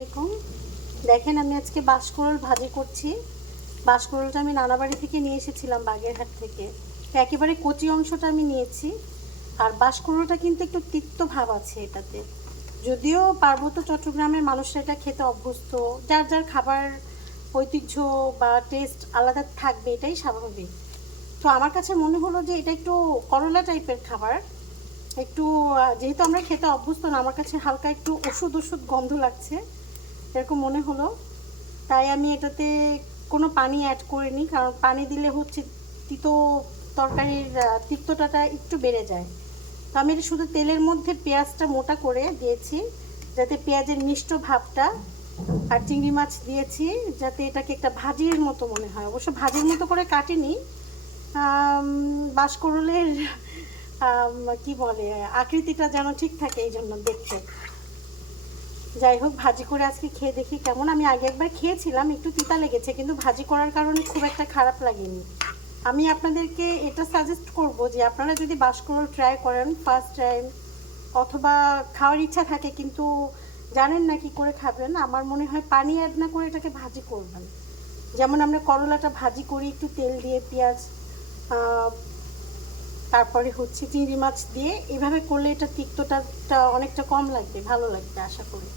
দেখুন, দেখেন আমি আজকে বাঁশকুড়ুল ভাজি করছি। বাঁশকুড়ুলটা আমি নানাবাড়ি থেকে নিয়ে এসেছিলাম, বাগেরহাট থেকে। তো একেবারে কচি অংশটা আমি নিয়েছি। আর বাঁশকুড়ুলটা কিন্তু একটু তিক্ত ভাব আছে এটাতে, যদিও পার্বত্য চট্টগ্রামের মানুষরা এটা খেতে অভ্যস্ত। যার যার খাবার ঐতিহ্য বা টেস্ট আলাদা থাকবে, এটাই স্বাভাবিক। তো আমার কাছে মনে হলো যে এটা একটু করলা টাইপের খাবার, একটু যেহেতু আমরা খেতে অভ্যস্ত না, আমার কাছে হালকা একটু ওষুধ ওষুধ গন্ধ লাগছে, এরকম মনে হলো। তাই আমি এটাতে কোনো পানি অ্যাড করিনি, কারণ পানি দিলে হচ্ছে তিতো তরকারির তিক্ততাটা একটু বেড়ে যায়। তো আমি এটা শুধু তেলের মধ্যে পেঁয়াজটা মোটা করে দিয়েছি, যাতে পেঁয়াজের মিষ্ট ভাবটা, আর চিংড়ি মাছ দিয়েছি যাতে এটাকে একটা ভাজির মতো মনে হয়। অবশ্য ভাজির মতো করে কাটিনি, বাঁশকুড়ুলের কি বলে আকৃতিটা যেন ঠিক থাকে, এই জন্য দেখতে। যাই হোক, ভাজি করে আজকে খেয়ে দেখি কেমন। আমি আগে একবার খেয়েছিলাম, একটু তিতা লেগেছে, কিন্তু ভাজি করার কারণে খুব একটা খারাপ লাগেনি। আমি আপনাদেরকে এটা সাজেস্ট করব যে আপনারা যদি বাঁশকুড়ুল ট্রাই করেন ফার্স্ট টাইম, অথবা খাওয়ার ইচ্ছা থাকে কিন্তু জানেন না কি করে খাবেন, আমার মনে হয় পানি অ্যাড না করে এটাকে ভাজি করবেন। যেমন আমরা করলাটা ভাজি করি একটু তেল দিয়ে, পেঁয়াজ, তারপরে হচ্ছে চিংড়ি মাছ দিয়ে, এভাবে করলে এটা তিক্তটা অনেকটা কম লাগবে, ভালো লাগবে আশা করি।